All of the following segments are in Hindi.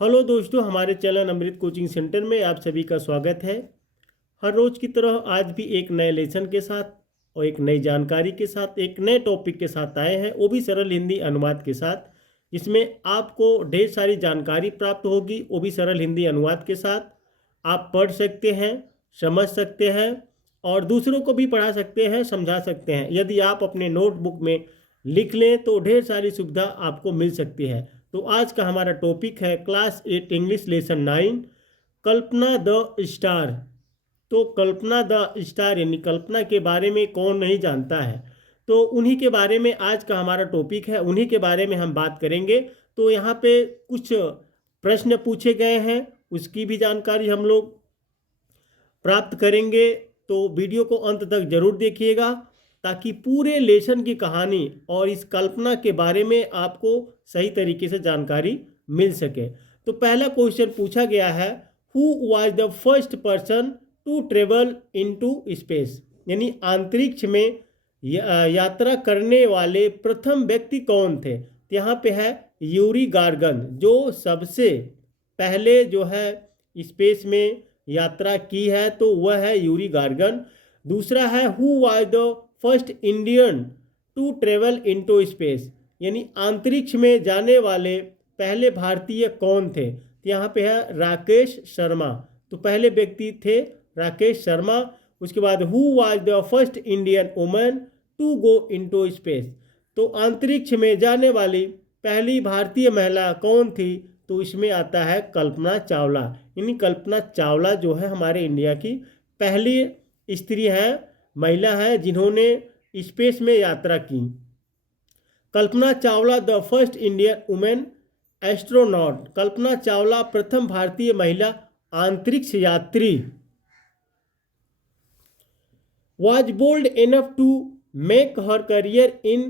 हेलो दोस्तों, हमारे चैनल अमृत कोचिंग सेंटर में आप सभी का स्वागत है। हर रोज़ की तरह आज भी एक नए लेसन के साथ और एक नई जानकारी के साथ एक नए टॉपिक के साथ आए हैं, वो भी सरल हिंदी अनुवाद के साथ, जिसमें आपको ढेर सारी जानकारी प्राप्त होगी, वो भी सरल हिंदी अनुवाद के साथ। आप पढ़ सकते हैं, समझ सकते हैं और दूसरों को भी पढ़ा सकते हैं, समझा सकते हैं। यदि आप अपने नोटबुक में लिख लें तो ढेर सारी सुविधा आपको मिल सकती है। तो आज का हमारा टॉपिक है class 8 English lesson 9, Kalpana the star. तो कल्पना द स्टार यानी कल्पना के बारे में कौन नहीं जानता है। तो उन्हीं के बारे में आज का हमारा टॉपिक है, उन्हीं के बारे में हम बात करेंगे। तो यहाँ पे कुछ प्रश्न पूछे गए हैं, उसकी भी जानकारी हम लोग प्राप्त करेंगे। तो वीडियो को अंत तक जरूर देखिएगा ताकि पूरे लेसन की कहानी और इस कल्पना के बारे में आपको सही तरीके से जानकारी मिल सके। तो पहला क्वेश्चन पूछा गया है, who was the first person to travel into space, यानी अंतरिक्ष में यात्रा करने वाले प्रथम व्यक्ति कौन थे। तो यहाँ पे है यूरी गार्गन, जो सबसे पहले जो है स्पेस में यात्रा की है, तो वह है यूरी गार्गन। दूसरा है who was the first Indian to travel into space, यानी अंतरिक्ष में जाने वाले पहले भारतीय कौन थे। तो यहाँ पे है राकेश शर्मा, तो पहले व्यक्ति थे राकेश शर्मा। उसके बाद who was the first Indian woman to go into space, तो अंतरिक्ष में जाने वाली पहली भारतीय महिला कौन थी। तो इसमें आता है कल्पना चावला, यानी कल्पना चावला जो है हमारे इंडिया की पहली स्त्री है, महिला है जिन्होंने स्पेस में यात्रा की। Kalpana Chawla the first Indian women astronaut, Kalpana Chawla प्रथम भारतीय महिला अंतरिक्ष यात्री। was bold enough to make her career in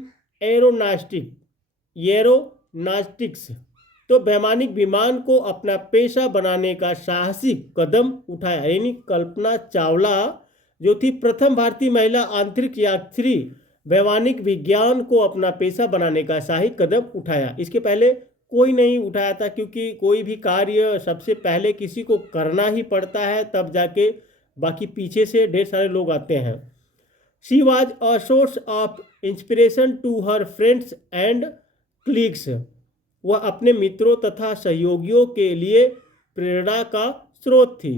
एरोनॉस्टिक्स, तो वैमानिक विमान को अपना पेशा बनाने का साहसिक कदम उठाया, यानी कल्पना चावला जो थी प्रथम भारतीय महिला अंतरिक्ष यात्री, वैमानिक विज्ञान को अपना पेशा बनाने का साहसिक कदम उठाया। इसके पहले कोई नहीं उठाया था, क्योंकि कोई भी कार्य सबसे पहले किसी को करना ही पड़ता है, तब जाके बाकी पीछे से ढेर सारे लोग आते हैं। She was a source of inspiration to her friends and colleagues, वह अपने मित्रों तथा सहयोगियों के लिए प्रेरणा का स्रोत थी।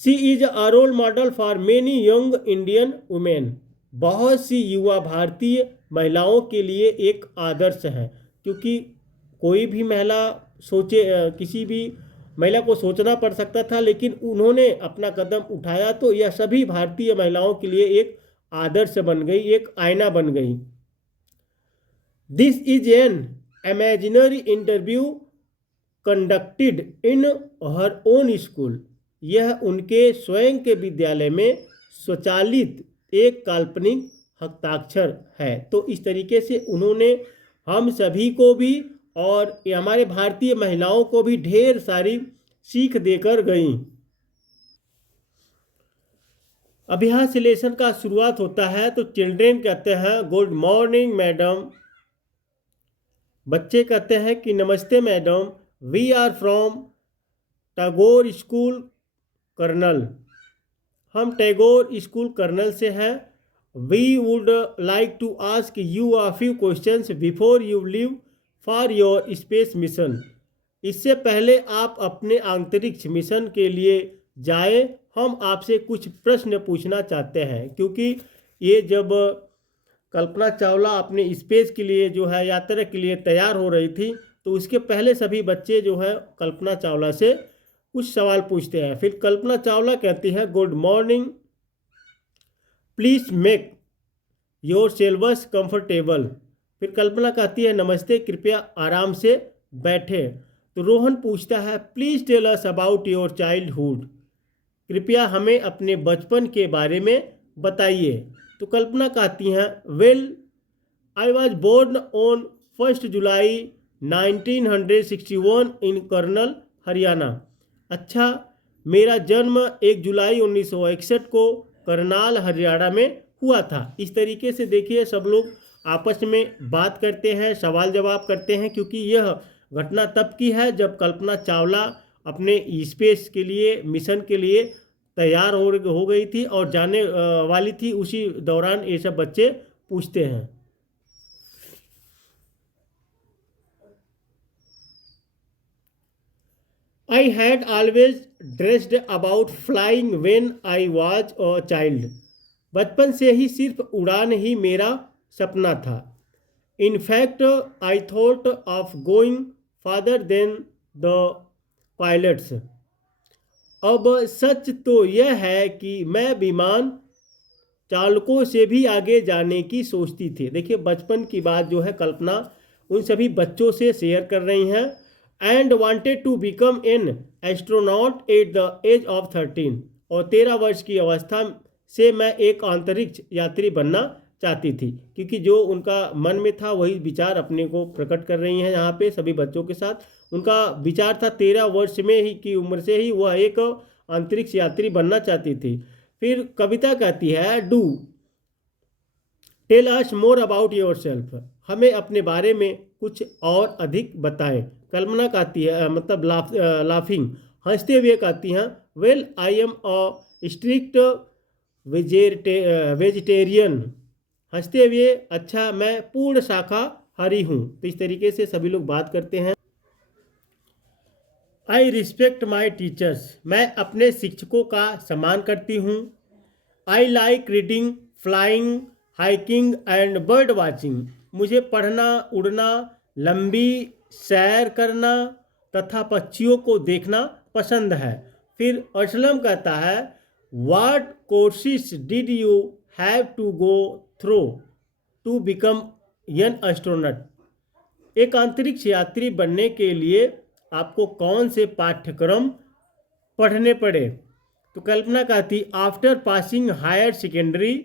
She is a role model for many young Indian women, बहुत सी युवा भारतीय महिलाओं के लिए एक आदर्श है। क्योंकि कोई भी महिला सोचे, किसी भी महिला को सोचना पड़ सकता था, लेकिन उन्होंने अपना कदम उठाया तो यह सभी भारतीय महिलाओं के लिए एक आदर्श बन गई, एक आईना बन गई। This is an imaginary interview conducted in her own school, यह उनके स्वयं के विद्यालय में स्वचालित एक काल्पनिक हस्ताक्षर है। तो इस तरीके से उन्होंने हम सभी को भी और हमारे भारतीय महिलाओं को भी ढेर सारी सीख देकर गई। अब यहाँ से लेसन का शुरुआत होता है। तो चिल्ड्रेन कहते हैं गुड मॉर्निंग मैडम, बच्चे कहते हैं कि नमस्ते madam. We are from Tagore school Karnal, हम टैगोर स्कूल कर्नल से हैं। We would like to ask you a few questions before you leave for your space mission, इससे पहले आप अपने अंतरिक्ष मिशन के लिए जाए, हम आपसे कुछ प्रश्न पूछना चाहते हैं। क्योंकि ये जब कल्पना चावला अपने स्पेस के लिए जो है यात्रा के लिए तैयार हो रही थी, तो उसके पहले सभी बच्चे जो है कल्पना चावला से कुछ सवाल पूछते हैं। फिर कल्पना चावला कहती है good morning, please make your selves comfortable. फिर कल्पना कहती है नमस्ते, कृपया आराम से बैठे। तो रोहन पूछता है please tell us about your childhood, कृपया हमें अपने बचपन के बारे में बताइए। तो कल्पना कहती हैं well I was born on 1 July 1961 in Karnal Haryana, अच्छा मेरा जन्म 1 जुलाई 1961 को करनाल हरियाणा में हुआ था। इस तरीके से देखिए सब लोग आपस में बात करते हैं, सवाल जवाब करते हैं, क्योंकि यह घटना तब की है जब कल्पना चावला अपने स्पेस के लिए मिशन के लिए तैयार हो गई थी और जाने वाली थी। उसी दौरान ये सब बच्चे पूछते हैं। I had always dreamt about flying when I was a child. बचपन से ही सिर्फ उड़ान ही मेरा सपना था। In fact I thought of going farther than the pilots. अब सच तो यह है कि मैं विमान चालकों से भी आगे जाने की सोचती थी। देखिए बचपन की बात जो है कल्पना उन सभी बच्चों से शेयर कर रही हैं। And wanted to become an astronaut at the age of 13। और 13 वर्ष की अवस्था से मैं एक अंतरिक्ष यात्री बनना चाहती थी। क्योंकि जो उनका मन में था वही विचार अपने को प्रकट कर रही हैं यहाँ पे सभी बच्चों के साथ। उनका विचार था 13 वर्ष में ही की उम्र से ही वह एक अंतरिक्ष यात्री बनना चाहती थी। फिर कविता कहती है do tell us more about yourself. हमें अपने बारे में कुछ और अधिक बताएं। कल्पना कहती है मतलब लाफिंग हंसते हुए कहती हैं well I am a strict vegetarian. हंसते हुए अच्छा मैं पूर्ण शाकाहारी हूँ। तो इस तरीके से सभी लोग बात करते हैं। I respect my teachers. मैं अपने शिक्षकों का सम्मान करती हूँ। I like reading flying hiking and bird watching. मुझे पढ़ना उड़ना लंबी सैर करना तथा पक्षियों को देखना पसंद है। फिर असलम कहता है what courses did you have to go through to become an astronaut. एक अंतरिक्ष यात्री बनने के लिए आपको कौन से पाठ्यक्रम पढ़ने पड़े। तो कल्पना कहती after passing higher secondary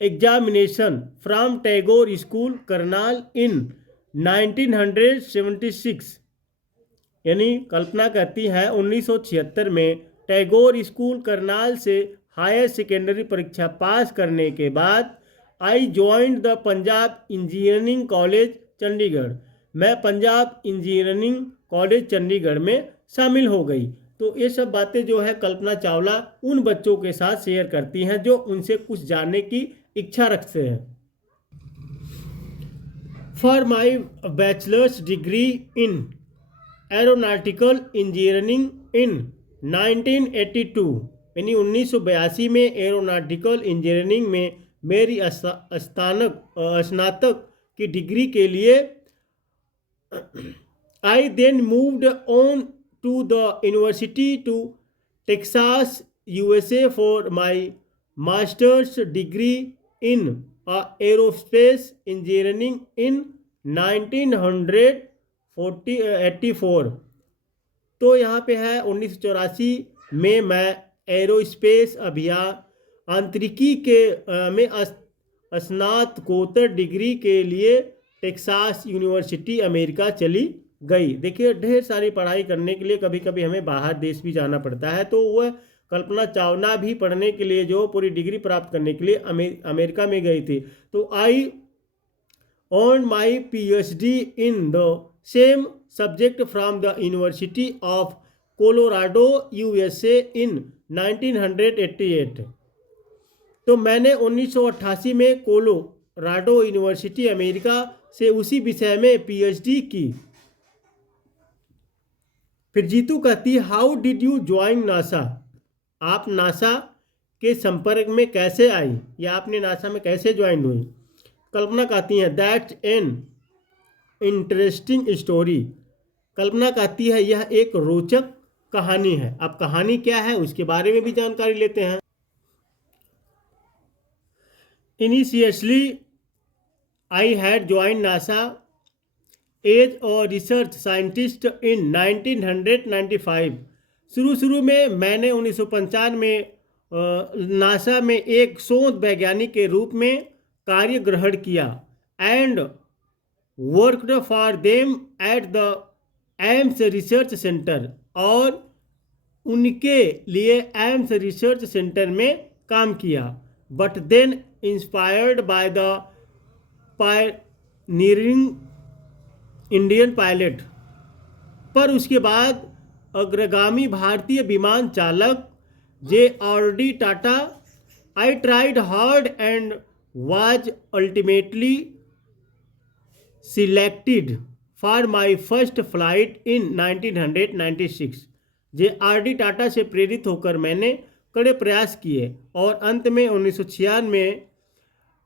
examination from Tagore school Karnal in 1976। यानी कल्पना कहती है 1976 में टैगोर स्कूल करनाल से हायर सेकेंडरी परीक्षा पास करने के बाद आई joined the Punjab engineering college Chandigarh. मैं पंजाब इंजीनियरिंग कॉलेज चंडीगढ़ में शामिल हो गई। तो ये सब बातें जो है कल्पना चावला उन बच्चों के साथ शेयर करती हैं जो उनसे कुछ जानने की इच्छा रखते हैं। For my bachelors degree in aeronautical engineering in 1982। यानी 1982 में एरोनॉटिकल इंजीनियरिंग में मेरी स्नातक की डिग्री के लिए I then moved on to the university to Texas USA for my master's degree in aerospace engineering in 1984। तो यहाँ पे है 1984 में मैं एरोस्पेस अभियान आंतरिकी के में स्नातकोत्तर डिग्री के लिए टेक्सास यूनिवर्सिटी अमेरिका चली गई। देखिए ढेर सारी पढ़ाई करने के लिए कभी कभी हमें बाहर देश भी जाना पड़ता है। तो वह कल्पना चावला भी पढ़ने के लिए जो पूरी डिग्री प्राप्त करने के लिए अमेरिका में गई थी। तो I on my PhD in the same subject from the university of Colorado USA in 1988। तो मैंने 1988 में कोलोराडो यूनिवर्सिटी अमेरिका से उसी विषय में पीएचडी की। फिर जीतू कहती how did you join NASA. आप नासा के संपर्क में कैसे आई या आपने नासा में कैसे ज्वाइन हुई। कल्पना कहती हैं दैट्स एन इंटरेस्टिंग स्टोरी। कल्पना कहती है यह एक रोचक कहानी है। अब कहानी क्या है उसके बारे में भी जानकारी लेते हैं। Initially I had join NASA as a research scientist in 1995। शुरू में मैंने 1995 में नासा में एक शोध वैज्ञानिक के रूप में कार्य ग्रहण किया। And worked for them at the Ames research centre. और उनके लिए एम्स रिसर्च सेंटर में काम किया। But then inspired by the pioneering Indian pilot पर उसके बाद अग्रगामी भारतीय विमान चालक J.R.D. Tata I tried hard and was ultimately selected for my first flight in 1996। J.R.D. Tata से प्रेरित होकर मैंने कड़े प्रयास किए और अंत में 1996 में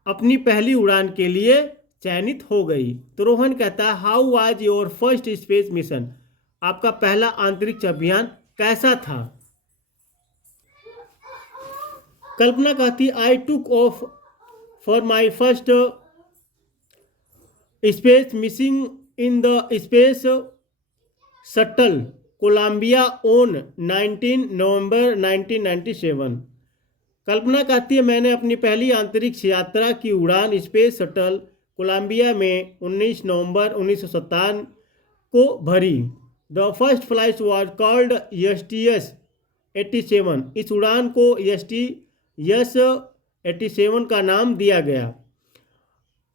अपनी पहली उड़ान के लिए चयनित हो गई। तो रोहन कहता है, how was your first space mission? आपका पहला अंतरिक्ष अभियान कैसा था? कल्पना कहती, I took off for my first space mission in the space shuttle Columbia on 19 November 1997। Kalpana कहती है, मैंने अपनी पहली अंतरिक्ष यात्रा की उड़ान स्पेस शटल कोलंबिया में 19 नवंबर 1957 को भरी। The first flight was called STS 87। इस उड़ान को STS 87 का नाम दिया गया।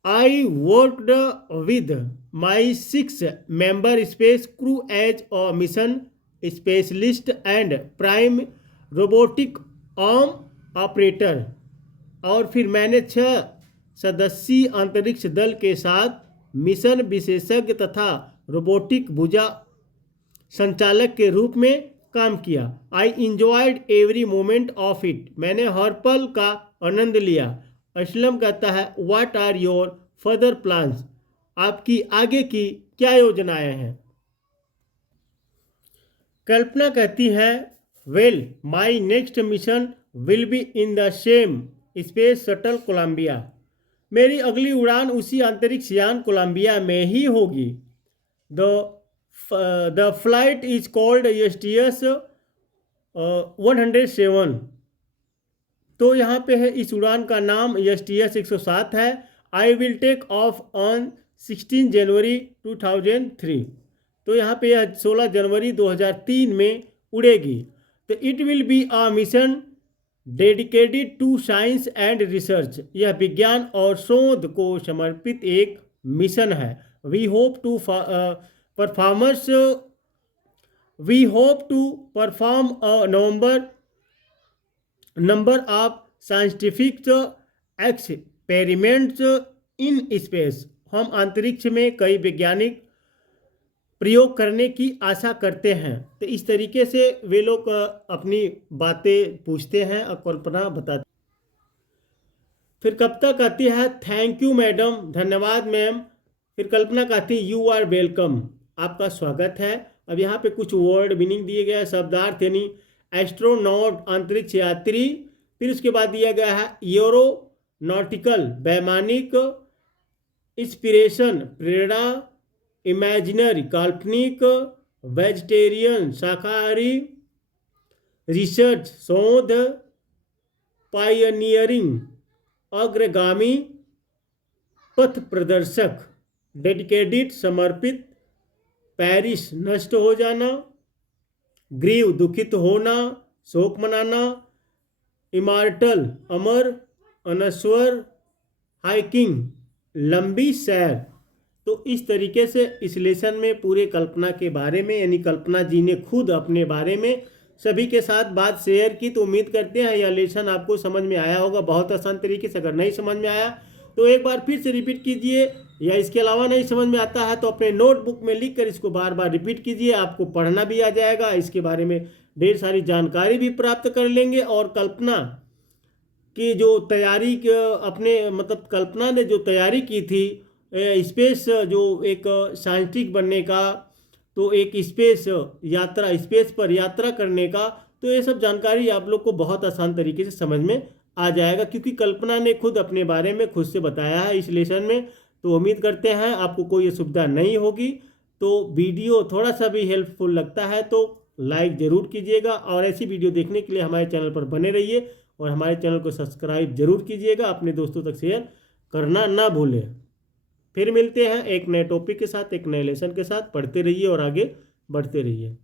I worked with my 6 member space crew as a mission specialist and prime robotic arm operator. और फिर मैंने 6 सदस्यीय अंतरिक्ष दल के साथ मिशन विशेषज्ञ तथा रोबोटिक भुजा संचालक के रूप में काम किया। I enjoyed every moment of it. मैंने हर पल का आनंद लिया। असलम कहता है, what are your further plans? आपकी आगे की क्या योजनाएं हैं? कल्पना कहती है, well my next mission will be in the same space shuttle Columbia. मेरी अगली उड़ान उसी अंतरिक्ष यान कोलंबिया में ही होगी। The flight is called STS 107। तो यहाँ पे है, इस उड़ान का नाम STS 107 है। I will take off on 16 January 2003। तो यहाँ पे यह 16 जनवरी 2003 में उड़ेगी। तो it will be a mission dedicated to science and research. यह विज्ञान और शोध को समर्पित एक मिशन है। We hope to perform a number of scientific experiments in space. हम अंतरिक्ष में कई वैज्ञानिक प्रयोग करने की आशा करते हैं। तो इस तरीके से वे लोग अपनी बातें पूछते हैं और कल्पना बताते। फिर कविता कहती है, थैंक यू मैडम, धन्यवाद मैम। फिर कल्पना कहती है, यू आर वेलकम, आपका स्वागत है। अब यहाँ पे कुछ वर्ड मीनिंग दिए गए हैं, शब्दार्थ यानी एस्ट्रोनॉट अंतरिक्ष यात्री। फिर उसके बाद दिया गया है एरोनॉटिकल वैमानिक, इंस्पिरेशन प्रेरणा, इमेजिनरी काल्पनिक, वेजिटेरियन शाकाहारी, रिसर्च शोध, पायनियरिंग अग्रगामी, पथ प्रदर्शक, डेडिकेटेड समर्पित, पेरिश नष्ट हो जाना, ग्रीव दुखित होना शोक मनाना, इमॉर्टल अमर, अनश्वर, हाइकिंग लंबी सैर। तो इस तरीके से इस लेसन में पूरे कल्पना के बारे में, यानी कल्पना जी ने खुद अपने बारे में सभी के साथ बात शेयर की। तो उम्मीद करते हैं यह लेसन आपको समझ में आया होगा बहुत आसान तरीके से। अगर नहीं समझ में आया तो एक बार फिर से रिपीट कीजिए, या इसके अलावा नहीं समझ में आता है तो अपने नोटबुक में लिख कर इसको बार बार रिपीट कीजिए। आपको पढ़ना भी आ जाएगा, इसके बारे में ढेर सारी जानकारी भी प्राप्त कर लेंगे। और कल्पना की जो तैयारी अपने मतलब कल्पना ने जो तैयारी की थी स्पेस, जो एक साइंटिस्ट बनने का, तो एक स्पेस यात्रा, स्पेस पर यात्रा करने का, तो ये सब जानकारी आप लोग को बहुत आसान तरीके से समझ में आ जाएगा, क्योंकि कल्पना ने खुद अपने बारे में खुद से बताया है इस लेसन में। तो उम्मीद करते हैं आपको कोई असुविधा नहीं होगी। तो वीडियो थोड़ा सा भी हेल्पफुल लगता है तो लाइक ज़रूर कीजिएगा, और ऐसी वीडियो देखने के लिए हमारे चैनल पर बने रहिए और हमारे चैनल को सब्सक्राइब जरूर कीजिएगा। अपने दोस्तों तक शेयर करना ना भूलें। फिर मिलते हैं एक नए टॉपिक के साथ, एक नए लेसन के साथ। पढ़ते रहिए और आगे बढ़ते रहिए।